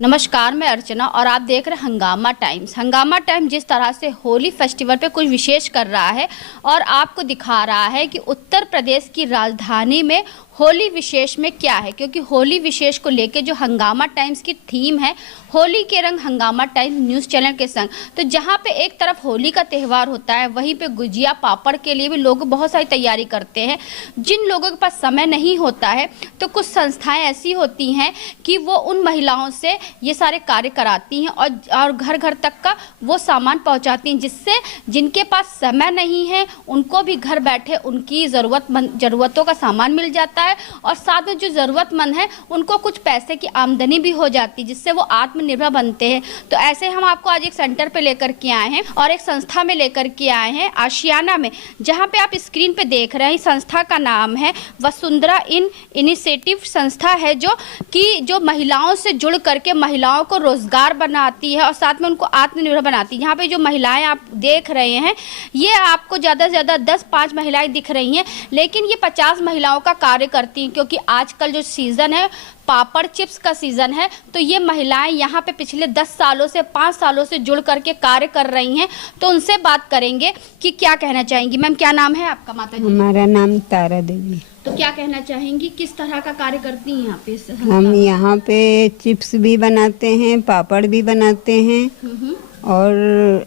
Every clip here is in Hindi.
नमस्कार, मैं अर्चना और आप देख रहे हैं हंगामा टाइम्स। हंगामा टाइम जिस तरह से होली फेस्टिवल पे कुछ विशेष कर रहा है और आपको दिखा रहा है कि उत्तर प्रदेश की राजधानी में होली विशेष में क्या है, क्योंकि होली विशेष को लेके जो हंगामा टाइम्स की थीम है, होली के रंग हंगामा टाइम्स न्यूज़ चैनल के संग। तो जहाँ पे एक तरफ होली का त्यौहार होता है, वहीं पे गुजिया पापड़ के लिए भी लोग बहुत सारी तैयारी करते हैं। जिन लोगों के पास समय नहीं होता है तो कुछ संस्थाएं ऐसी होती हैं कि वो उन महिलाओं से ये सारे कार्य कराती हैं और घर घर तक का वो सामान पहुंचाती हैं, जिससे जिनके पास समय नहीं है उनको भी घर बैठे उनकी ज़रूरतों का सामान मिल जाता है और साथ में जो ज़रूरतमंद है उनको कुछ पैसे की आमदनी भी हो जाती है, जिससे वो आत्मनिर्भर बनते हैं। तो ऐसे हम आपको आज एक सेंटर पे लेकर के आए हैं और एक संस्था में लेकर के आए हैं, आशियाना में, जहाँ पे आप स्क्रीन पे देख रहे हैं। संस्था का नाम है वसुंधरा इनिशिएटिव संस्था है, जो महिलाओं से जुड़ करके महिलाओं को रोजगार बनाती है और साथ में उनको आत्मनिर्भर बनाती है। यहाँ पे जो महिलाएं आप देख रहे हैं, ये आपको ज़्यादा से ज़्यादा 10-5 महिलाएं दिख रही हैं, लेकिन ये 50 महिलाओं का कार्य करती हैं, क्योंकि आजकल जो सीज़न है पापड़ चिप्स का सीज़न है। तो ये महिलाएं यहाँ पे पिछले 10 सालों से 5 सालों से जुड़ करके कार्य कर रही हैं। तो उनसे बात करेंगे कि क्या कहना चाहेंगी। मैम, क्या नाम है आपका माता जी? हमारा नाम तारा देवी। तो क्या कहना चाहेंगी, किस तरह का कार्य करती हैं यहाँ पे? हम यहाँ पे चिप्स भी बनाते हैं, पापड़ भी बनाते हैं और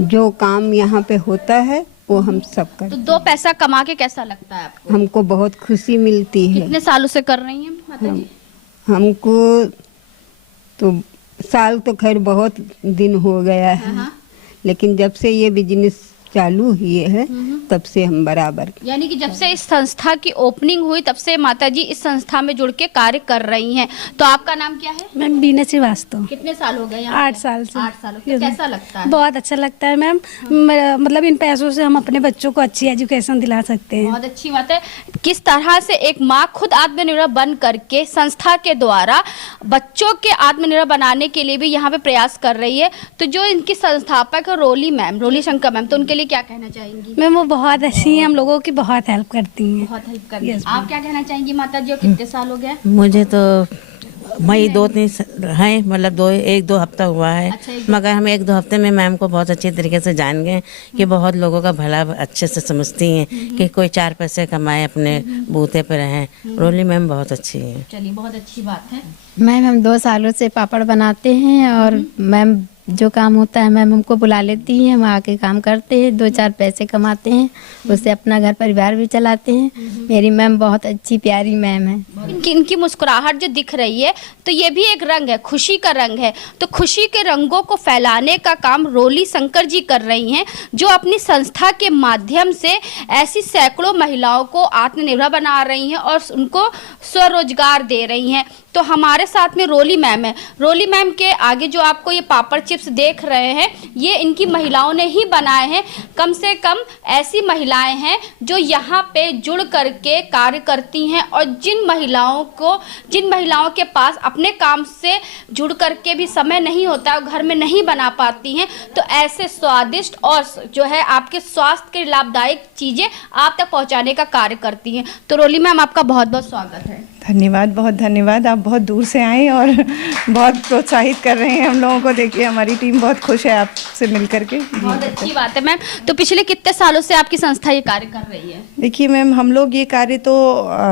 जो काम यहाँ पे होता है वो हम सब करते हैं। तो 2 पैसा कमा के कैसा लगता है आपको? हमको बहुत खुशी मिलती है। कितने सालों से कर रही हैं माता जी? हमको तो साल तो खैर बहुत दिन हो गया है, लेकिन जब से ये बिजनेस चालू हुई है तब से हम बराबर, यानी कि जब से इस संस्था की ओपनिंग हुई तब से माता जी इस संस्था में जुड़ के कार्य कर रही हैं। तो आपका नाम क्या है? मैम बीना श्रीवास्तव। कितने साल हो गए यहाँ? 8 साल से। 8 साल। तो कैसा लगता है? बहुत अच्छा लगता है मैम। मतलब इन पैसों से हम अपने बच्चों को अच्छी एजुकेशन दिला सकते हैं। बहुत अच्छी बात है। किस तरह से एक माँ खुद आत्मनिर्भर बन करके संस्था के द्वारा बच्चों के आत्मनिर्भर बनाने के लिए भी यहाँ पे प्रयास कर रही है। तो जो इनकी संस्थापक है रोली शंकर मैम, तो उनके लिए क्या कहना चाहेंगी? मैम वो बहुत अच्छी हैं, हम लोगों की बहुत हेल्प करती हैं। बहुत हेल्प करती हैं। आप क्या कहना चाहेंगी माता जी? कितने साल हो गए? मुझे तो मई 2-3 हैं, मतलब 1-2 हफ्ता हुआ है। अच्छा, मगर हम 1-2 हफ्ते में मैम को बहुत अच्छे तरीके से जान गए कि बहुत लोगों का भला अच्छे से समझती हैं कि कोई 4 पैसे कमाए अपने बूते पर रहें। रोली मैम बहुत अच्छी है। चलिए, बहुत अच्छी बात है। मैम हम 2 सालों से पापड़ बनाते हैं और मैम जो काम होता है मैम हमको बुला लेती हैं, हम आके काम करते हैं, 2-4 पैसे कमाते हैं, उससे अपना घर परिवार भी चलाते हैं। मेरी मैम बहुत अच्छी प्यारी मैम है। इनकी मुस्कुराहट जो दिख रही है, तो ये भी एक रंग है, खुशी का रंग है। तो खुशी के रंगों को फैलाने का काम रोली शंकर जी कर रही हैं, जो अपनी संस्था के माध्यम से ऐसी सैकड़ों महिलाओं को आत्मनिर्भर बना रही हैं और उनको स्वरोजगार दे रही हैं। तो हमारे साथ में रोली मैम है। रोली मैम के आगे जो आपको ये पापड़ चिप्स देख रहे हैं, ये इनकी महिलाओं ने ही बनाए हैं। कम से कम ऐसी महिलाएं हैं जो यहाँ पे जुड़ करके कार्य करती हैं और जिन महिलाओं के पास अपने काम से जुड़ करके भी समय नहीं होता और घर में नहीं बना पाती हैं, तो ऐसे स्वादिष्ट और जो है आपके स्वास्थ्य के लाभदायक चीज़ें आप तक पहुँचाने का कार्य करती हैं। तो रोली मैम, आपका बहुत बहुत स्वागत है। धन्यवाद, बहुत धन्यवाद। आप बहुत दूर से आए और बहुत प्रोत्साहित कर रहे हैं हम लोगों को। देखिए हमारी टीम बहुत खुश है आपसे मिल करके। बहुत अच्छी बात है मैम। तो पिछले कितने सालों से आपकी संस्था ये कार्य कर रही है? देखिए मैम, हम लोग ये कार्य तो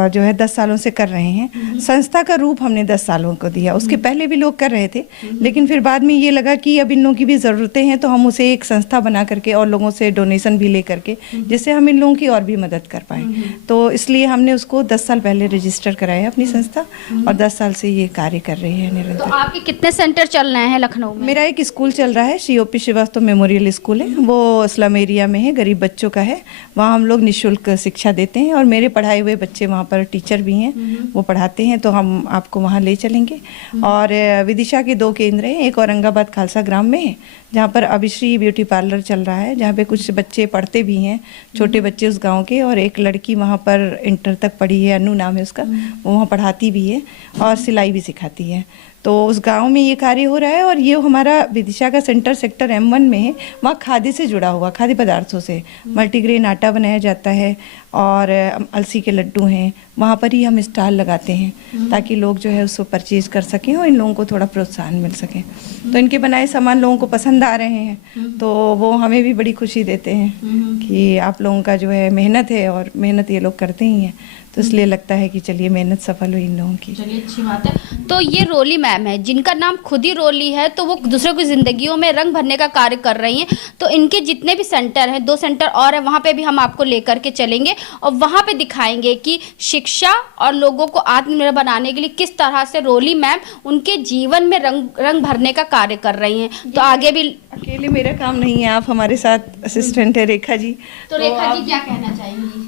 जो है 10 सालों से कर रहे हैं। संस्था का रूप हमने 10 सालों को दिया, उसके पहले भी लोग कर रहे थे, लेकिन फिर बाद में ये लगा कि अब इन लोगों की भी ज़रूरतें हैं, तो हम उसे एक संस्था बना करके और लोगों से डोनेशन भी ले करके, जिससे हम इन लोगों की और भी मदद कर पाएँ। तो इसलिए हमने उसको 10 साल पहले रजिस्टर कराया अपनी संस्था और 10 साल से ये कार्य कर रही है निरंतर। तो आपके कितने सेंटर चल रहे हैं लखनऊ में? मेरा एक स्कूल चल रहा है, COP श्रीवास्तव मेमोरियल स्कूल है, वो स्लम एरिया में है, गरीब बच्चों का है। वहाँ हम लोग निःशुल्क शिक्षा देते हैं और मेरे पढ़ाए हुए बच्चे वहाँ पर टीचर भी हैं, वो पढ़ाते हैं, तो हम आपको वहाँ ले चलेंगे। और विदिशा के 2 केंद्र हैं, एक औरंगाबाद खालसा ग्राम में है, जहाँ पर अभिश्री ब्यूटी पार्लर चल रहा है, जहाँ पे कुछ बच्चे पढ़ते भी हैं, छोटे बच्चे उस गांव के, और एक लड़की वहाँ पर इंटर तक पढ़ी है, अनु नाम है उसका, वो वहाँ पढ़ाती भी है और सिलाई भी सिखाती है। तो उस गांव में ये कार्य हो रहा है। और ये हमारा विदिशा का सेंटर सेक्टर M1 में है, वहाँ खादी से जुड़ा हुआ, खाद्य पदार्थों से मल्टीग्रेन आटा बनाया जाता है और अलसी के लड्डू हैं, वहाँ पर ही हम स्टॉल लगाते हैं ताकि लोग जो है उसको परचेज कर सकें और इन लोगों को थोड़ा प्रोत्साहन मिल सके। तो इनके बनाए सामान लोगों को पसंद आ रहे हैं, तो वो हमें भी बड़ी खुशी देते हैं कि आप लोगों का जो है मेहनत है, और मेहनत ये लोग करते ही हैं, तो इसलिए लगता है कि चलिए मेहनत सफल हुई इन लोगों की। चलिए अच्छी बात है। तो ये रोली मैम है जिनका नाम खुद ही रोली है, तो वो दूसरों की जिंदगियों में रंग भरने का कार्य कर रही हैं। तो इनके जितने भी सेंटर हैं, 2 सेंटर और है, वहाँ पे भी हम आपको लेकर के चलेंगे और वहाँ पे दिखाएंगे कि शिक्षा और लोगों को आत्मनिर्भर बनाने के लिए किस तरह से रोली मैम उनके जीवन में रंग भरने का कार्य कर रही हैं। तो आगे भी अकेले मेरा काम नहीं है, आप हमारे साथ असिस्टेंट है रेखा जी। तो रेखा जी क्या कहना चाहेंगी?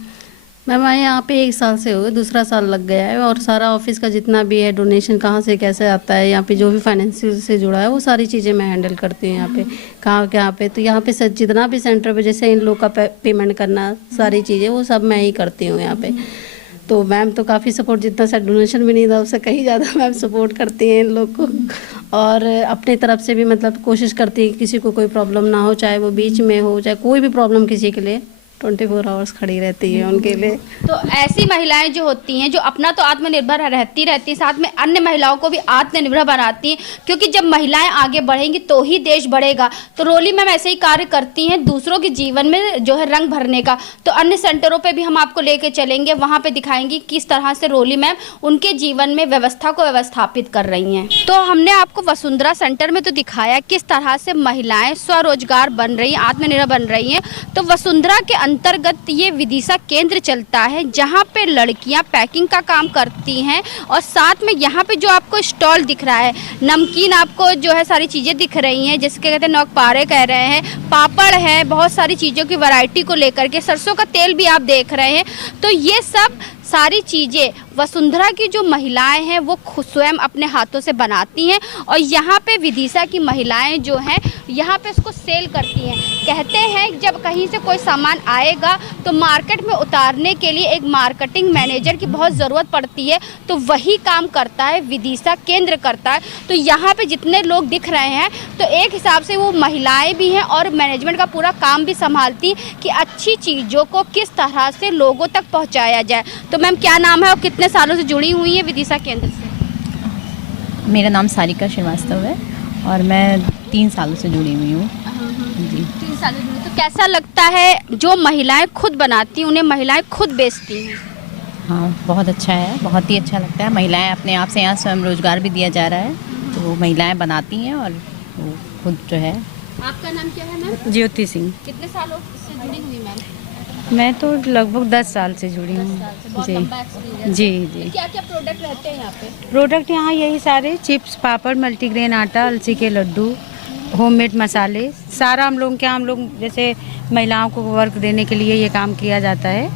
मैम आए यहाँ पे 1 साल से हो गए, दूसरा साल लग गया है, और सारा ऑफिस का जितना भी है डोनेशन कहाँ से कैसे आता है, यहाँ पे जो भी फाइनेंशियल से जुड़ा है वो सारी चीज़ें मैं हैंडल करती हूँ यहाँ पे कहाँ पे। तो यहाँ पे जितना भी सेंटर पे जैसे इन लोग का पेमेंट करना, सारी चीज़ें वो सब मैं ही करती हूँ यहाँ पे। तो मैम तो काफ़ी सपोर्ट, जितना सा डोनेशन भी नहीं था उससे कहीं ज़्यादा मैम सपोर्ट करती हैं इन लोग को, और अपनी तरफ से भी मतलब कोशिश करती है किसी को कोई प्रॉब्लम ना हो, चाहे वो बीच में हो, चाहे कोई भी प्रॉब्लम किसी के लिए 24 आवर्स खड़ी रहती है उनके लिए। तो ऐसी महिलाएं जो होती हैं, जो अपना तो आत्मनिर्भर रहती हैं, साथ में अन्य महिलाओं को भी आत्मनिर्भर बनाती हैं, क्योंकि जब महिलाएं आगे बढ़ेंगी तो ही देश बढ़ेगा। तो रोली मैम ऐसे ही कार्य करती हैं दूसरों के जीवन में जो है रंग भरने का। तो अन्य सेंटरों पे भी हम आपको लेके चलेंगे, वहाँ पे दिखाएंगे किस तरह से रोली मैम उनके जीवन में व्यवस्था को व्यवस्थापित कर रही हैं। तो हमने आपको वसुंधरा सेंटर में तो दिखाया किस तरह से महिलाएं स्वरोजगार बन रही हैं, आत्मनिर्भर बन रही हैं। तो वसुंधरा के अंतर्गत ये विदिशा केंद्र चलता है, जहाँ पे लड़कियाँ पैकिंग का काम करती हैं, और साथ में यहाँ पे जो आपको स्टॉल दिख रहा है, नमकीन आपको जो है सारी चीज़ें दिख रही हैं, जिसके कहते हैं नौकपारे कह रहे हैं, पापड़ है, बहुत सारी चीज़ों की वैरायटी को लेकर के, सरसों का तेल भी आप देख रहे हैं। तो ये सब सारी चीज़ें वसुंधरा की जो महिलाएं हैं वो खुद स्वयं अपने हाथों से बनाती हैं, और यहाँ पे विदिशा की महिलाएं जो हैं यहाँ पे उसको सेल करती हैं। कहते हैं जब कहीं से कोई सामान आएगा तो मार्केट में उतारने के लिए एक मार्केटिंग मैनेजर की बहुत ज़रूरत पड़ती है, तो वही काम करता है विदिशा केंद्र करता है। तो यहाँ पे जितने लोग दिख रहे हैं, तो एक हिसाब से वो महिलाएं भी हैं और मैनेजमेंट का पूरा काम भी संभालती कि अच्छी चीज़ों को किस तरह से लोगों तक पहुँचाया जाए। तो मैम क्या नाम है और कितने सालों से जुड़ी हुई है विदिशा केंद्र से? मेरा नाम सारिका श्रीवास्तव है और मैं 3 सालों से जुड़ी हुई हूँ जी। 3 साल से जुड़ी। तो कैसा लगता है जो महिलाएं खुद बनाती हैं उन्हें महिलाएं खुद बेचती हैं? हाँ, बहुत अच्छा है, बहुत ही अच्छा लगता है। महिलाएं अपने आप से यहाँ स्वयं रोजगार भी दिया जा रहा है, तो वो महिलाएं बनाती हैं और वो खुद जो है। आपका नाम क्या है मैम? ज्योति सिंह। कितने सालों से जुड़ी हुई मैम? मैं तो लगभग 10 साल से जुड़ी हूँ जी जी जी। क्या क्या प्रोडक्ट रहते हैं यहाँ पे? प्रोडक्ट यहाँ यही सारे चिप्स, पापड़, मल्टीग्रेन आटा, अलसी के लड्डू, होममेड मसाले, सारा हम लोग जैसे महिलाओं को वर्क देने के लिए ये काम किया जाता है,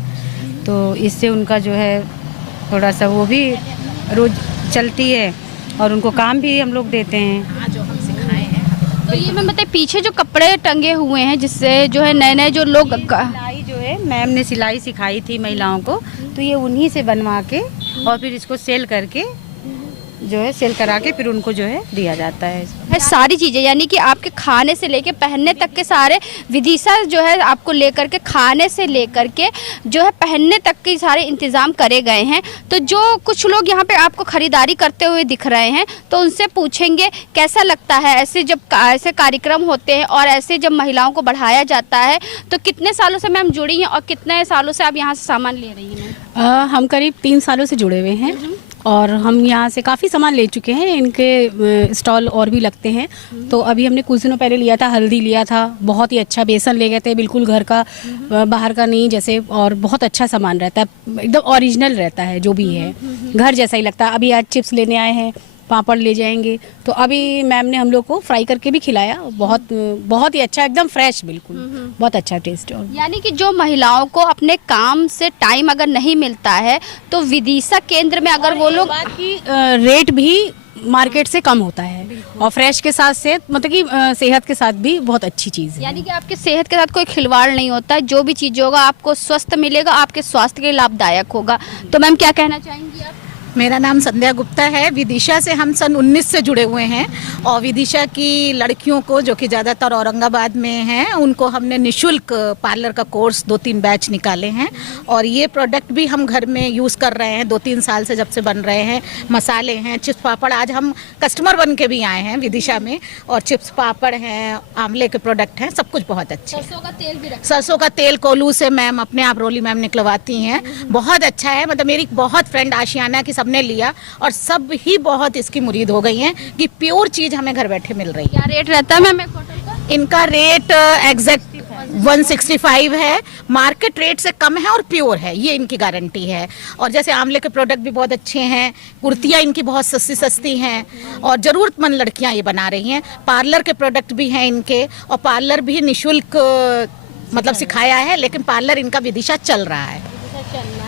तो इससे उनका जो है थोड़ा सा वो भी रोज चलती है और उनको काम भी हम लोग देते हैं। जो हम सिखाए हैं। तो ये मैं बताइए पीछे जो कपड़े टंगे हुए हैं, जिससे जो है नए नए जो लोग सिलाई जो है मैम ने सिलाई सिखाई थी महिलाओं को, तो ये उन्हीं से बनवा के और फिर इसको सेल करके जो है सेल करा के फिर उनको जो है दिया जाता है सारी चीज़ें, यानी कि आपके खाने से लेके पहनने तक के सारे विदिशा जो है आपको लेकर के खाने से लेकर के जो है पहनने तक के सारे इंतज़ाम करे गए हैं। तो जो कुछ लोग यहाँ पे आपको ख़रीदारी करते हुए दिख रहे हैं, तो उनसे पूछेंगे कैसा लगता है ऐसे जब ऐसे कार्यक्रम होते हैं और ऐसे जब महिलाओं को बढ़ाया जाता है। तो कितने सालों से मैम जुड़ी हैं और कितने सालों से आप यहाँ से सामान ले रही हैं? हम करीब 3 सालों से जुड़े हुए हैं और हम यहाँ से काफ़ी सामान ले चुके हैं। इनके स्टॉल और भी लगते हैं। तो अभी हमने कुछ दिनों पहले लिया था, हल्दी लिया था, बहुत ही अच्छा बेसन ले गए थे, बिल्कुल घर का, बाहर का नहीं जैसे, और बहुत अच्छा सामान रहता है, एकदम ओरिजिनल रहता है, जो भी है घर जैसा ही लगता है। अभी आज चिप्स लेने आए हैं, पापड़ ले जाएंगे, तो अभी मैम ने हम लोग को फ्राई करके भी खिलाया, बहुत ही अच्छा, एकदम फ्रेश, बिल्कुल बहुत अच्छा टेस्ट। और यानी कि जो महिलाओं को अपने काम से टाइम अगर नहीं मिलता है तो विदिशा केंद्र में अगर वो लोग रेट भी मार्केट से कम होता है और फ्रेश के साथ से मतलब कि सेहत के साथ भी बहुत अच्छी चीज़ है। यानी कि आपके सेहत के साथ कोई खिलवाड़ नहीं होता है, जो भी चीज़ होगा आपको स्वस्थ मिलेगा, आपके स्वास्थ्य के लिए लाभदायक होगा। तो मैम क्या कहना चाहेंगी आप? मेरा नाम संध्या गुप्ता है। विदिशा से हम सन 19 से जुड़े हुए हैं और विदिशा की लड़कियों को जो कि ज़्यादातर औरंगाबाद में हैं उनको हमने निशुल्क पार्लर का कोर्स 2-3 बैच निकाले हैं और ये प्रोडक्ट भी हम घर में यूज़ कर रहे हैं 2-3 साल से जब से बन रहे हैं। मसाले हैं, चिप्स पापड़, आज हम कस्टमर बन के भी आए हैं विदिशा में और चिप्स पापड़ हैं, आंवले के प्रोडक्ट हैं, सब कुछ बहुत अच्छे। सरसों का तेल भी सरसों का तेल कोलू से मैम अपने आप रोली मैम निकलवाती हैं, बहुत अच्छा है। मतलब मेरी बहुत फ्रेंड आशियाना की सबने लिया और सब ही बहुत इसकी मुरीद हो गई हैं कि प्योर चीज़ हमें घर बैठे मिल रही है। क्या रेट रहता है मैम एक बोतल का? इनका रेट एग्जैक्ट 165 है, मार्केट रेट से कम है और प्योर है, ये इनकी गारंटी है। और जैसे आंवले के प्रोडक्ट भी बहुत अच्छे हैं, कुर्तियाँ इनकी बहुत सस्ती सस्ती हैं और ज़रूरतमंद लड़कियाँ ये बना रही हैं। पार्लर के प्रोडक्ट भी हैं इनके और पार्लर भी निःशुल्क मतलब सिखाया है, लेकिन पार्लर इनका विदिशा चल रहा है।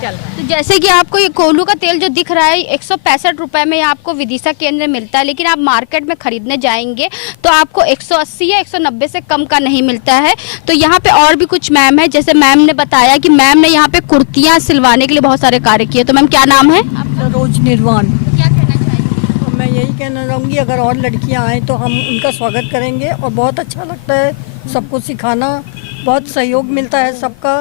तो जैसे कि आपको ये कोलू का तेल जो दिख रहा है 165 रुपए में आपको विदिशा केंद्र में मिलता है, लेकिन आप मार्केट में खरीदने जाएंगे तो आपको 180 या 190 से कम का नहीं मिलता है। तो यहाँ पे और भी कुछ मैम है, जैसे मैम ने बताया कि मैम ने यहाँ पे कुर्तियाँ सिलवाने के लिए बहुत सारे कार्य किए। तो मैम क्या नाम है आपका? रोज निर्वाण। क्या कहना चाहिए? तो मैं यही कहना चाहूँगी अगर और लड़कियाँ आएँ तो हम उनका स्वागत करेंगे और बहुत अच्छा लगता है सबको सिखाना, बहुत सहयोग मिलता है सबका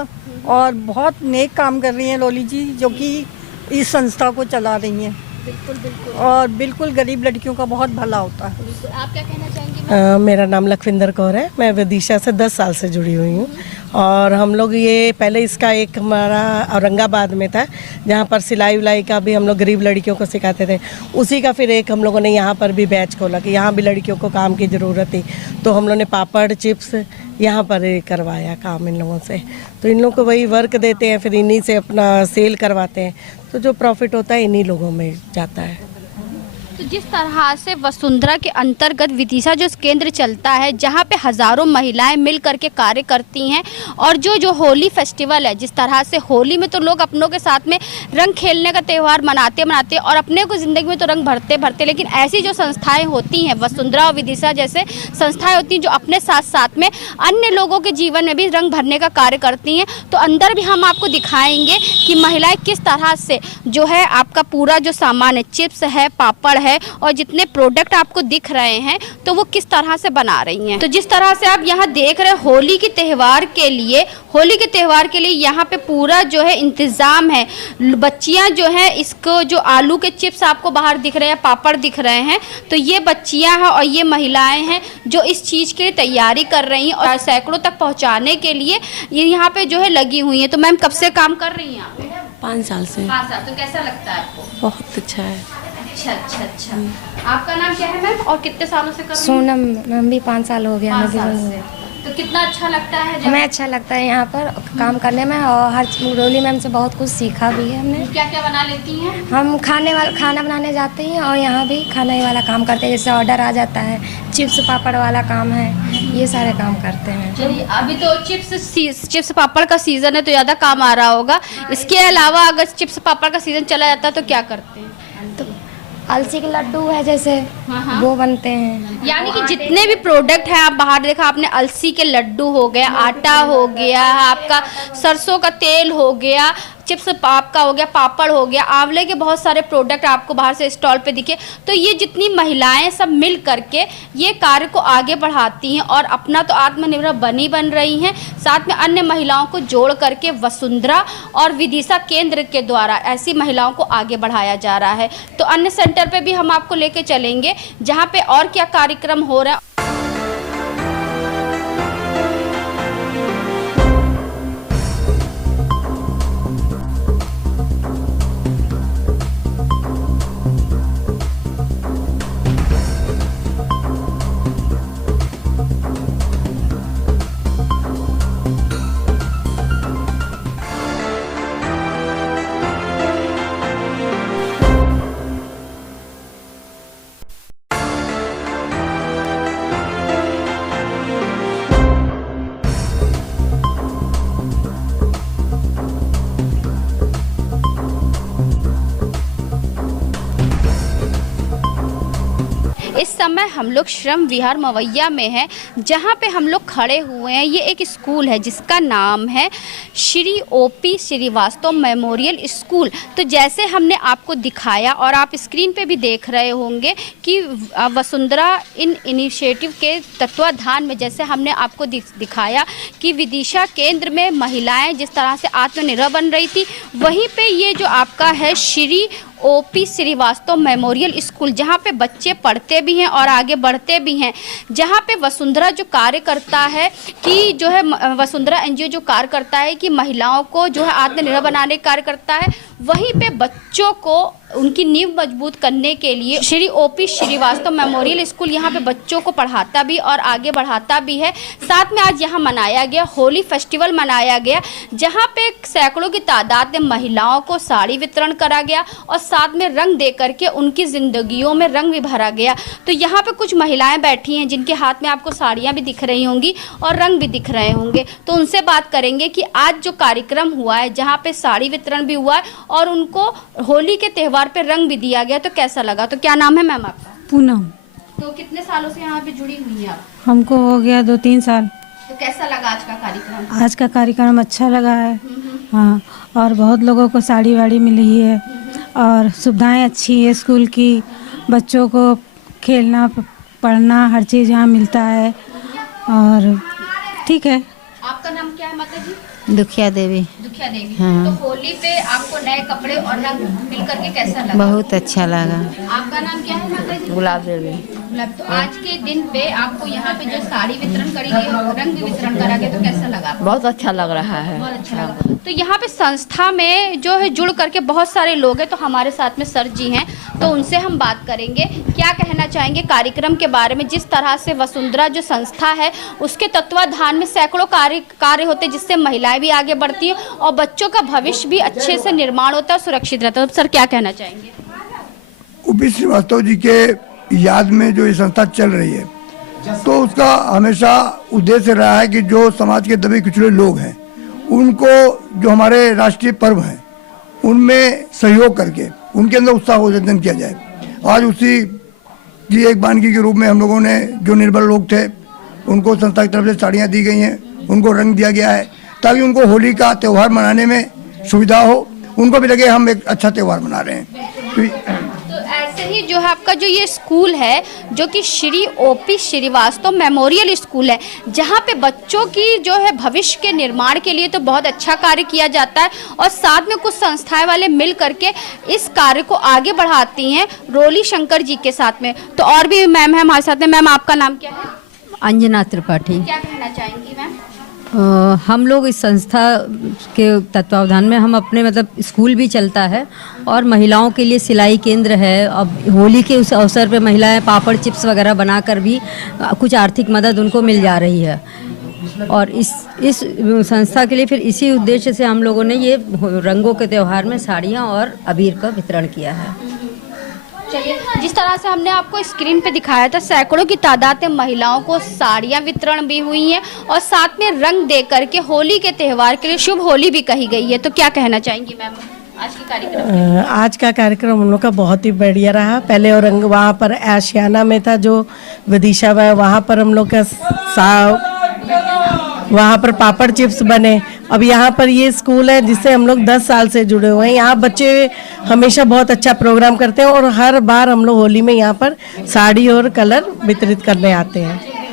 और बहुत नेक काम कर रही हैं रोली जी जो कि इस संस्था को चला रही हैं। बिल्कुल और बिल्कुल गरीब लड़कियों का बहुत भला होता है। आप क्या कहना चाहेंगे? मेरा नाम लखविंदर कौर है, मैं विदिशा से 10 साल से जुड़ी हुई हूँ और हम लोग ये पहले इसका एक हमारा औरंगाबाद में था जहाँ पर सिलाई उलाई का भी हम लोग गरीब लड़कियों को सिखाते थे। उसी का फिर एक हम लोगों ने यहाँ पर भी बैच खोला कि यहाँ भी लड़कियों को काम की ज़रूरत थी, तो हम लोगों ने पापड़ चिप्स यहाँ पर करवाया काम इन लोगों से। तो इन लोगों को वही वर्क देते हैं, फिर इन्हीं से अपना सेल करवाते हैं, तो जो प्रॉफिट होता है इन्हीं लोगों में जाता है। तो जिस तरह से वसुंधरा के अंतर्गत विदिशा जो केंद्र चलता है जहाँ पे हज़ारों महिलाएं मिल करके कार्य करती हैं और जो होली फेस्टिवल है, जिस तरह से होली में तो लोग अपनों के साथ में रंग खेलने का त्यौहार मनाते और अपने को ज़िंदगी में तो रंग भरते, लेकिन ऐसी जो संस्थाएं होती हैं वसुंधरा और विदिशा जैसे संस्थाएं होती हैं जो अपने साथ साथ में अन्य लोगों के जीवन में भी रंग भरने का कार्य करती हैं। तो अंदर भी हम आपको दिखाएंगे कि महिलाएँ किस तरह से जो है आपका पूरा जो सामान है, चिप्स है, पापड़ है और जितने प्रोडक्ट आपको दिख रहे हैं तो वो किस तरह से बना रही हैं। तो जिस तरह से आप यहाँ देख रहे हैं होली के त्यौहार के लिए यहाँ पे पूरा जो है इंतज़ाम है। बच्चियाँ जो हैं इसको जो आलू के चिप्स आपको बाहर दिख रहे हैं, पापड़ दिख रहे हैं, तो ये बच्चियाँ हैं और ये महिलाएं हैं जो इस चीज़ के लिए तैयारी कर रही हैं और सैकड़ों तक पहुँचाने के लिए ये यहाँ पे जो है लगी हुई हैं। तो मैम कब से काम कर रही हैं यहाँ पे? 5 साल से। 5 साल। तो कैसा लगता है आपको? बहुत अच्छा है। अच्छा। आपका नाम क्या है मैम और कितने सालों से कर रही हैं? सोनम, मैम भी 5 साल हो गया। 5 साल से। तो कितना अच्छा लगता है? हमें अच्छा लगता है यहाँ पर काम करने में और हर रोली मैम से बहुत कुछ सीखा भी है हमने। क्या क्या बना लेती हैं? हम खाना बनाने जाते हैं और यहाँ भी खाने वाला काम करते हैं, जैसे ऑर्डर आ जाता है, चिप्स पापड़ वाला काम है, ये सारे काम करते हैं। चलिए, अभी तो चिप्स पापड़ का सीज़न है तो ज़्यादा काम आ रहा होगा। इसके अलावा अगर चिप्स पापड़ का सीज़न चला जाता तो क्या करते हैं? तो अलसी के लड्डू है जैसे, वो बनते हैं। यानी कि जितने भी प्रोडक्ट हैं आप बाहर देखा आपने, अलसी के लड्डू हो गया, आटा हो गया, आपका सरसों का तेल हो गया, चिप्स आपका हो गया, पापड़ हो गया, आंवले के बहुत सारे प्रोडक्ट आपको बाहर से स्टॉल पे दिखे। तो ये जितनी महिलाएं सब मिल करके ये कार्य को आगे बढ़ाती हैं और अपना तो आत्मनिर्भर बन रही हैं, साथ में अन्य महिलाओं को जोड़ करके वसुंधरा और विदिशा केंद्र के द्वारा ऐसी महिलाओं को आगे बढ़ाया जा रहा है। तो अन्य सेंटर पे भी हम आपको लेके चलेंगे जहाँ पे और क्या कार्यक्रम हो रहा है। इस समय हम लोग श्रम विहार मवैया में हैं, जहां पे हम लोग खड़े हुए हैं। ये एक स्कूल है जिसका नाम है Shri OP Srivastava memorial school. तो जैसे हमने आपको दिखाया और आप स्क्रीन पे भी देख रहे होंगे कि वसुंधरा इन इनिशिएटिव के तत्वाधान में, जैसे हमने आपको दिखाया कि विदिशा केंद्र में महिलाएं जिस तरह से आत्मनिर्भर बन रही थी, वहीं पे ये जो आपका है Shri OP Srivastava memorial school, जहाँ पे बच्चे पढ़ते भी हैं और आगे बढ़ते भी हैं, जहाँ पे वसुंधरा जो कार्य करता है कि जो है वसुंधरा एनजीओ जो कार्य करता है कि महिलाओं को जो है आत्मनिर्भर बनाने का कार्य करता है, वहीं पे बच्चों को उनकी नींव मजबूत करने के लिए Shri OP Srivastava memorial school यहाँ पे बच्चों को पढ़ाता भी और आगे बढ़ाता भी है। साथ में आज यहाँ मनाया गया होली फेस्टिवल मनाया गया, जहाँ पे सैकड़ों की तादाद में महिलाओं को साड़ी वितरण करा गया और साथ में रंग दे करके उनकी जिंदगियों में रंग भी भरा गया। तो यहाँ पे कुछ महिलाएं बैठी हैं जिनके हाथ में आपको साड़ियाँ भी दिख रही होंगी और रंग भी दिख रहे होंगे। तो उनसे बात करेंगे कि आज जो कार्यक्रम हुआ है, जहाँ पे साड़ी वितरण भी हुआ है और उनको होली के त्यौहार पे रंग भी दिया गया, तो कैसा लगा? तो क्या नाम है मैम आपका? पूनम। तो कितने सालों से यहाँ पे जुड़ी हुई हैं आप? हमको हो गया 2-3 साल। तो कैसा लगा आज का कार्यक्रम? आज का कार्यक्रम अच्छा लगा है। हाँ, और बहुत लोगों को साड़ी वाड़ी मिली है और सुविधाएं अच्छी है स्कूल की। बच्चों को खेलना पढ़ना हर चीज़ यहाँ मिलता है और ठीक है। आपका नाम क्या है माता जी? दुखिया देवी। दुखिया देवी। हाँ। तो होली पे आपको नए कपड़े और रंग मिल करके कैसा लगा? बहुत अच्छा लगा। आपका नाम क्या है माता जी? गुलाब देवी। तो आज के दिन पे आपको यहाँ पे जो साड़ी वितरण करी गई और रंग भी वितरण करा गया, तो कैसा लगा? बहुत अच्छा लग रहा है। बहुत अच्छा लगा। तो यहाँ पे संस्था में जो है जुड़ करके बहुत सारे लोग हैं, तो हमारे साथ में सर जी हैं, तो उनसे हम बात करेंगे। क्या कहना चाहेंगे कार्यक्रम के बारे में? जिस तरह से वसुंधरा जो संस्था है उसके तत्वाधान में सैकड़ों कार्य होते हैं जिससे महिलाएं भी आगे बढ़ती हैं और बच्चों का भविष्य भी अच्छे से निर्माण होता है, सुरक्षित रहता है। तो सर क्या कहना चाहेंगे? ओपी श्रीवास्तव जी के याद में जो ये संस्था चल रही है, तो उसका हमेशा उद्देश्य रहा है कि जो समाज के दबे कुचले लोग हैं उनको, जो हमारे राष्ट्रीय पर्व हैं उनमें सहयोग करके उनके अंदर उत्साह उत्तेजन किया जाए। आज उसी की एक वानगी के रूप में हम लोगों ने, जो निर्बल लोग थे उनको संस्था की तरफ से साड़ियाँ दी गई हैं, उनको रंग दिया गया है ताकि उनको होली का त्यौहार मनाने में सुविधा हो, उनको भी लगे हम एक अच्छा त्यौहार मना रहे हैं। तो ऐसे ही जो है आपका जो ये स्कूल है, जो कि Shri OP Srivastava memorial school है, जहाँ पे बच्चों की जो है भविष्य के निर्माण के लिए तो बहुत अच्छा कार्य किया जाता है और साथ में कुछ संस्थाएं वाले मिल करके इस कार्य को आगे बढ़ाती हैं रोली शंकर जी के साथ में। तो और भी मैम है हमारे साथ में। मैम आपका नाम क्या है? अंजना त्रिपाठी। क्या कहना चाहेंगी मैम? हम लोग इस संस्था के तत्वावधान में हम अपने मतलब स्कूल भी चलता है और महिलाओं के लिए सिलाई केंद्र है। अब होली के उस अवसर पे महिलाएं पापड़ चिप्स वगैरह बनाकर भी कुछ आर्थिक मदद उनको मिल जा रही है और इस संस्था के लिए फिर इसी उद्देश्य से हम लोगों ने ये रंगों के त्यौहार में साड़ियाँ और अबीर का वितरण किया है। चलिए, जिस तरह से हमने आपको स्क्रीन पे दिखाया था, सैकड़ों की तादाद में महिलाओं को साड़ियाँ वितरण भी हुई हैं और साथ में रंग दे करके होली के त्यौहार के लिए शुभ होली भी कही गई है। तो क्या कहना चाहेंगी मैम आज के कार्यक्रम? आज का कार्यक्रम हम लोग का बहुत ही बढ़िया रहा। पहले और रंग वहाँ पर आशियाना में था जो विदिशा में, वहाँ पर हम लोग का वहाँ पर पापड़ चिप्स बने। अब यहाँ पर ये स्कूल है जिससे हम लोग 10 साल से जुड़े हुए हैं। यहाँ बच्चे हमेशा बहुत अच्छा प्रोग्राम करते हैं और हर बार हम लोग होली में यहाँ पर साड़ी और कलर वितरित करने आते हैं।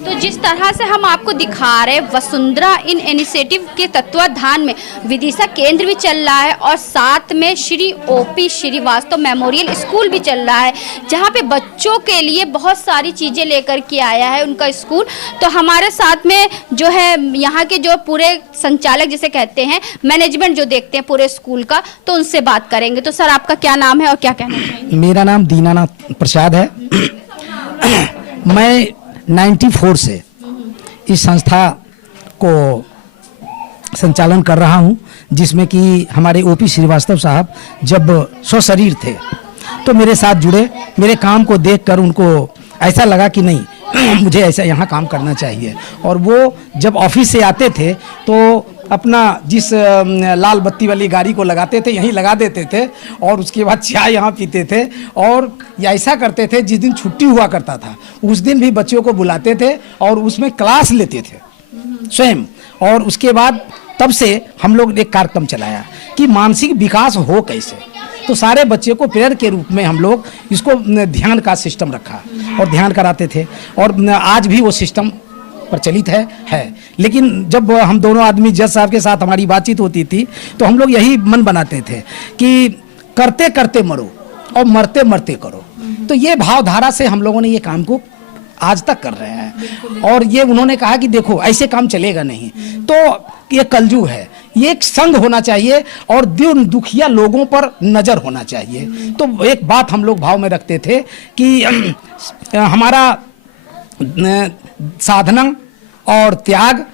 तो जिस तरह से हम आपको दिखा रहे हैं, वसुंधरा इन इनिशिएटिव के तत्वाधान में विदिशा केंद्र भी चल रहा है और साथ में Shri OP Srivastava memorial school भी चल रहा है, जहां पे बच्चों के लिए बहुत सारी चीज़ें लेकर के आया है उनका स्कूल। तो हमारे साथ में जो है यहाँ के जो पूरे संचालक जिसे कहते हैं, मैनेजमेंट जो देखते हैं पूरे स्कूल का, तो उनसे बात करेंगे। तो सर आपका क्या नाम है और क्या कहना चाहेंगे? मेरा नाम दीनानाथ प्रसाद है। मैं 94 से इस संस्था को संचालन कर रहा हूं, जिसमें कि हमारे ओपी श्रीवास्तव साहब जब सशरीर थे तो मेरे साथ जुड़े। मेरे काम को देखकर उनको ऐसा लगा कि नहीं मुझे ऐसा यहाँ काम करना चाहिए। और वो जब ऑफिस से आते थे तो अपना जिस लाल बत्ती वाली गाड़ी को लगाते थे यहीं लगा देते थे और उसके बाद चाय यहाँ पीते थे। और ऐसा करते थे जिस दिन छुट्टी हुआ करता था उस दिन भी बच्चों को बुलाते थे और उसमें क्लास लेते थे स्वयं। और उसके बाद तब से हम लोग एक कार्यक्रम चलाया कि मानसिक विकास हो कैसे, तो सारे बच्चे को प्रेयर के रूप में हम लोग इसको ध्यान का सिस्टम रखा और ध्यान कराते थे। और आज भी वो सिस्टम प्रचलित है। लेकिन जब हम दोनों आदमी जज साहब के साथ हमारी बातचीत होती थी तो हम लोग यही मन बनाते थे कि करते करते मरो और मरते मरते करो। तो ये भावधारा से हम लोगों ने ये काम को आज तक कर रहे हैं। और ये उन्होंने कहा कि देखो ऐसे काम चलेगा नहीं, तो ये कलयुग है, ये एक संघ होना चाहिए और दीन दुखिया लोगों पर नज़र होना चाहिए। तो एक बात हम लोग भाव में रखते थे कि हमारा साधना और त्याग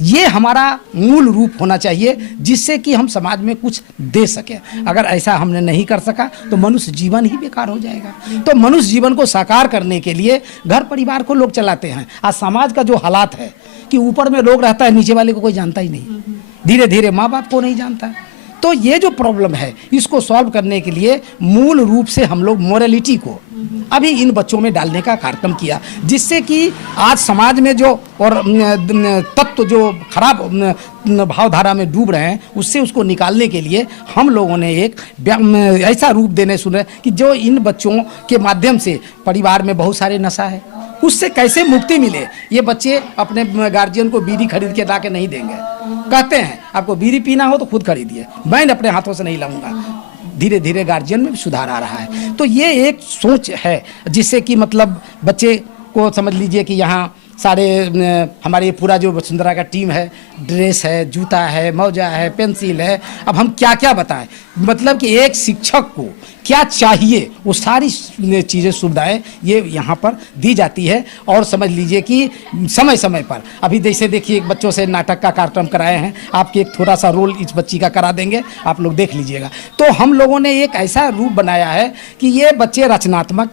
ये हमारा मूल रूप होना चाहिए जिससे कि हम समाज में कुछ दे सकें। अगर ऐसा हमने नहीं कर सका तो मनुष्य जीवन ही बेकार हो जाएगा। तो मनुष्य जीवन को साकार करने के लिए घर परिवार को लोग चलाते हैं। आज समाज का जो हालात है कि ऊपर में लोग रहता है, नीचे वाले को कोई जानता ही नहीं, धीरे धीरे माँ बाप को नहीं जानता। तो ये जो प्रॉब्लम है इसको सॉल्व करने के लिए मूल रूप से हम लोग मोरालिटी को अभी इन बच्चों में डालने का कार्यक्रम किया, जिससे कि आज समाज में जो और तत्व जो खराब भावधारा में डूब रहे हैं उससे उसको निकालने के लिए हम लोगों ने एक ऐसा रूप देने सुने कि जो इन बच्चों के माध्यम से परिवार में बहुत सारे नशा है उससे कैसे मुक्ति मिले। ये बच्चे अपने गार्जियन को बीड़ी खरीद के ला के नहीं देंगे, कहते हैं आपको बीड़ी पीना हो तो खुद खरीदिए, मैं अपने हाथों से नहीं लाऊंगा। धीरे धीरे गार्जियन में सुधार आ रहा है। तो ये एक सोच है जिससे कि मतलब बच्चे को समझ लीजिए कि यहाँ सारे हमारे पूरा जो वसुंधरा का टीम है, ड्रेस है, जूता है, मौजा है, पेंसिल है, अब हम क्या क्या बताएं। मतलब कि एक शिक्षक को क्या चाहिए वो सारी चीज़ें सुविधाएं ये यहाँ पर दी जाती है। और समझ लीजिए कि समय समय पर अभी जैसे देखिए बच्चों से नाटक का कार्यक्रम कराए हैं, आपके एक थोड़ा सा रोल इस बच्ची का करा देंगे, आप लोग देख लीजिएगा। तो हम लोगों ने एक ऐसा रूप बनाया है कि ये बच्चे रचनात्मक,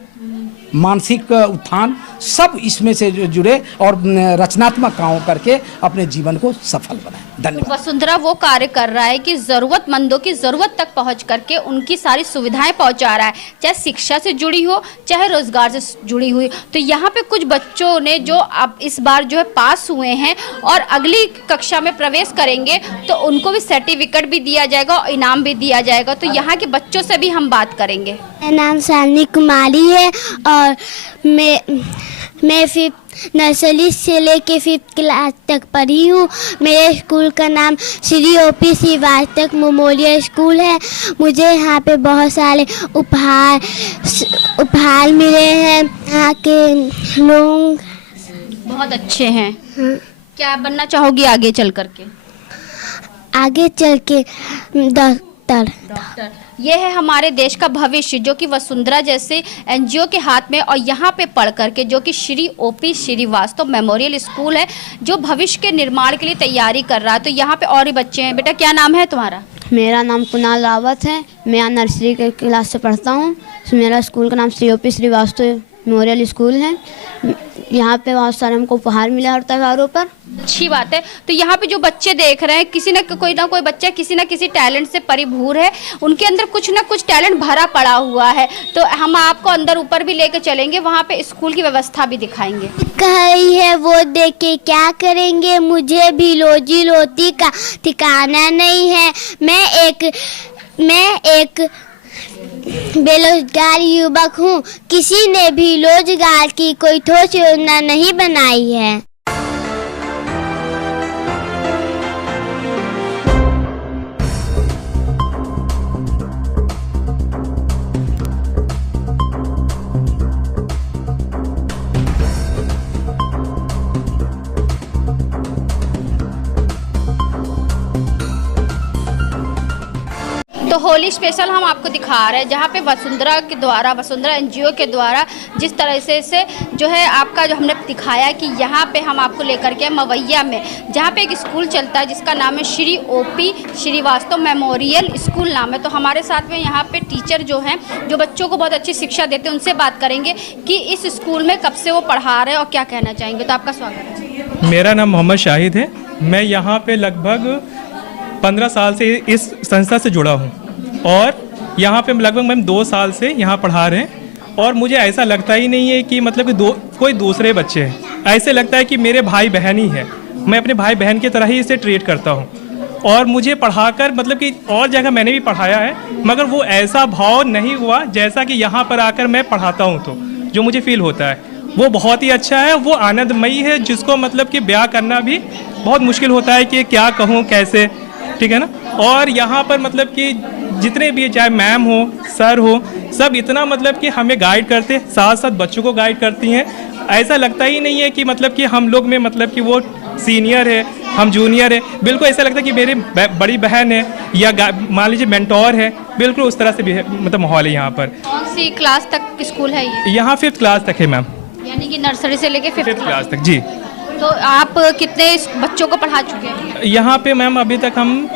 मानसिक उत्थान सब इसमें से जुड़े और रचनात्मक काम करके अपने जीवन को सफल बनाए। धन्यवाद। वसुंधरा वो कार्य कर रहा है कि ज़रूरतमंदों की ज़रूरत तक पहुंच करके उनकी सारी सुविधाएं पहुंचा रहा है, चाहे शिक्षा से जुड़ी हो चाहे रोजगार से जुड़ी हुई। तो यहाँ पे कुछ बच्चों ने जो अब इस बार जो है पास हुए हैं और अगली कक्षा में प्रवेश करेंगे तो उनको भी सर्टिफिकेट भी दिया जाएगा और इनाम भी दिया जाएगा। तो यहाँ के बच्चों से भी हम बात करेंगे। मेरा नाम शालिनी कुमारी है और मैं 5th नर्सरी से लेके 5th क्लास तक पढ़ी हूँ। मेरे स्कूल का नाम Shri OP Srivastava memorial school है। मुझे यहाँ पे बहुत सारे उपहार मिले हैं। यहाँ के लोग बहुत अच्छे हैं। क्या बनना चाहोगी आगे चल करके? आगे चल के डॉक्टर। ये है हमारे देश का भविष्य जो कि वसुंधरा जैसे एनजीओ के हाथ में और यहाँ पे पढ़ करके जो कि Shri OP Srivastava memorial school है जो भविष्य के निर्माण के लिए तैयारी कर रहा है। तो यहाँ पे और ही बच्चे हैं। बेटा क्या नाम है तुम्हारा? मेरा नाम कुणाल रावत है। मैं यहाँ नर्सरी के क्लास से पढ़ता हूँ। मेरा स्कूल का नाम Shri OP Srivastava memorial school है। यहाँ पे बहुत सारे हमको उपहार मिले हर त्योहारों पर। अच्छी बात है। तो यहाँ पे जो बच्चे देख रहे हैं किसी ना कोई बच्चा किसी न किसी टैलेंट से परिभूर है, उनके अंदर कुछ ना कुछ टैलेंट भरा पड़ा हुआ है। तो हम आपको अंदर ऊपर भी लेकर चलेंगे, वहाँ पे स्कूल की व्यवस्था भी दिखाएंगे। कही है वो देख के क्या करेंगे, मुझे भी रोजी रोटी का ठिकाना नहीं है। मैं एक बेरोजगार युवक हूँ। किसी ने भी रोजगार की कोई ठोस योजना नहीं बनाई है। तो होली स्पेशल हम आपको दिखा रहे हैं जहाँ पे वसुंधरा एनजीओ के द्वारा जिस तरह से जो है आपका जो हमने दिखाया कि यहाँ पे हम आपको लेकर के मवैया में जहाँ पे एक स्कूल चलता है जिसका नाम है Shri OP Srivastava memorial school नाम है। तो हमारे साथ में यहाँ पे टीचर जो हैं जो बच्चों को बहुत अच्छी शिक्षा देते हैं उनसे बात करेंगे कि इस स्कूल में कब से वो पढ़ा रहे हैं और क्या कहना चाहेंगे। तो आपका स्वागत है। मेरा नाम मोहम्मद शाहिद है। मैं यहाँ पे लगभग 15 साल से इस संस्था से जुड़ा हूँ और यहाँ पे लगभग मैम 2 साल से यहाँ पढ़ा रहे हैं और मुझे ऐसा लगता ही नहीं है कि मतलब कि कोई दूसरे बच्चे हैं। ऐसे लगता है कि मेरे भाई बहन ही है। मैं अपने भाई बहन की तरह ही इसे ट्रीट करता हूँ और मुझे पढ़ाकर मतलब कि और जगह मैंने भी पढ़ाया है मगर वो ऐसा भाव नहीं हुआ जैसा कि यहाँ पर आकर मैं पढ़ाता हूँ तो जो मुझे फील होता है वो बहुत ही अच्छा है, वो आनंदमयी है जिसको मतलब कि बयां करना भी बहुत मुश्किल होता है कि क्या कहूँ कैसे, ठीक है ना। और यहाँ पर मतलब कि जितने भी चाहे मैम हो सर हो सब इतना मतलब कि हमें गाइड करते, साथ साथ बच्चों को गाइड करती हैं। ऐसा लगता ही नहीं है कि मतलब कि हम लोग में मतलब कि वो सीनियर है हम जूनियर है, बिल्कुल ऐसा लगता है कि मेरी बड़ी बहन है या मान लीजिए मेंटोर है, बिल्कुल उस तरह से भी मतलब माहौल है यहाँ पर। कौन सी क्लास तक स्कूल है ये? यहाँ 5th क्लास तक है मैम, यानी कि नर्सरी से लेके 5th क्लास तक। जी। तो आप कितने बच्चों को पढ़ा चुके हैं यहाँ पे मैम? अभी तक हम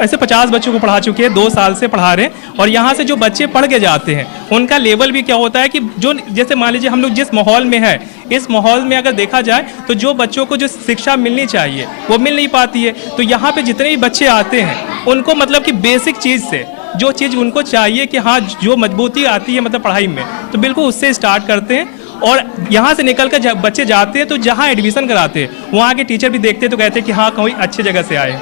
ऐसे 50 बच्चों को पढ़ा चुके हैं, 2 साल से पढ़ा रहे हैं। और यहाँ से जो बच्चे पढ़ के जाते हैं उनका लेवल भी क्या होता है कि जो जैसे मान लीजिए हम लोग जिस माहौल में है इस माहौल में अगर देखा जाए तो जो बच्चों को जो शिक्षा मिलनी चाहिए वो मिल नहीं पाती है। तो यहाँ पे जितने भी बच्चे आते हैं उनको मतलब कि बेसिक चीज़ से जो चीज़ उनको चाहिए कि हाँ जो मजबूती आती है मतलब पढ़ाई में तो बिल्कुल उससे स्टार्ट करते हैं। और यहाँ से निकल कर जब बच्चे जाते हैं तो जहाँ एडमिशन कराते हैं वहाँ के टीचर भी देखते हैं तो कहते हैं कि हाँ कोई अच्छी जगह से आए।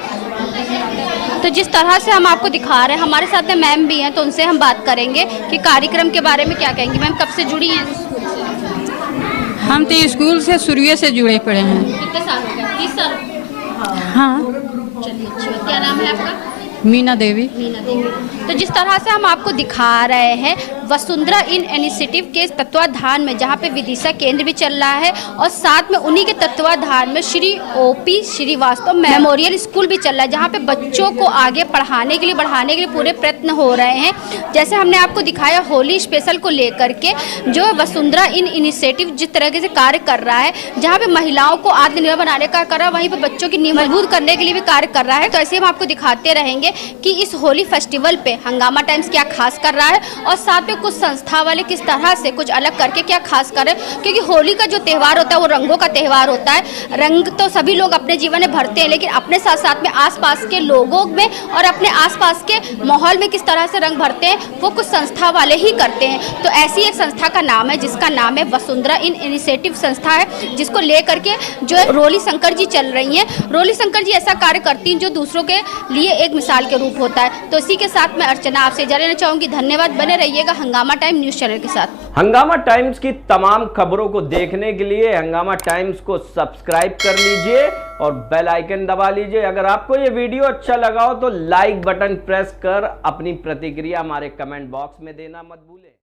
तो जिस तरह से हम आपको दिखा रहे हैं, हमारे साथ में मैम भी हैं तो उनसे हम बात करेंगे कि कार्यक्रम के बारे में क्या कहेंगे। मैम कब से जुड़ी हैं स्कूल से? हम तो स्कूल से शुरू से जुड़े पड़े हैं। कितने साल हो गए? 30 साल। हाँ। चलिए अच्छी बात। क्या नाम है आपका? मीना देवी। मीना देवी। तो जिस तरह से हम आपको दिखा रहे हैं वसुंधरा इन इनिशिएटिव के तत्वाधान में जहाँ पे विदिशा केंद्र भी चल रहा है और साथ में उन्हीं के तत्वाधान में Shri OP Srivastava memorial school भी चल रहा है जहाँ पे बच्चों को आगे पढ़ाने के लिए बढ़ाने के लिए पूरे प्रयत्न हो रहे हैं। जैसे हमने आपको दिखाया होली स्पेशल को लेकर के जो वसुंधरा इन इनिशिएटिव जिस तरीके से कार्य कर रहा है जहाँ पे महिलाओं को आत्मनिर्भर बनाने का कर रहा है वहीं पर बच्चों की नींव मजबूत करने के लिए भी कार्य कर रहा है। तो ऐसे हम आपको दिखाते रहेंगे कि इस होली फेस्टिवल पे हंगामा टाइम्स क्या खास कर रहा है और साथ में कुछ संस्था वाले किस तरह से कुछ अलग करके क्या खास कर रहे हैं। क्योंकि होली का जो त्यौहार होता है वो रंगों का त्यौहार होता है। रंग तो सभी लोग अपने जीवन में भरते हैं लेकिन अपने साथ साथ में आसपास के लोगों में और अपने आसपास के माहौल में किस तरह से रंग भरते हैं वो कुछ संस्था वाले ही करते हैं। तो ऐसी एक संस्था का नाम है जिसका नाम है वसुंधरा इन इनिशिएटिव संस्था है जिसको लेकर के जो रोली शंकर जी चल रही हैं। रोली शंकर जी ऐसा कार्य करती हैं जो दूसरों के लिए एक मिसाल के रूप होता है। तो इसी के साथ मैं अर्चना आपसे इजाज़त लेना चाहूंगी। धन्यवाद। बने रहिएगा हंगामा टाइम न्यूज चैनल के साथ। हंगामा टाइम्स की तमाम खबरों को देखने के लिए हंगामा टाइम्स को सब्सक्राइब कर लीजिए और बेल आइकन दबा लीजिए। अगर आपको ये वीडियो अच्छा लगा हो तो लाइक बटन प्रेस कर अपनी प्रतिक्रिया हमारे कमेंट बॉक्स में देना मत भूलें।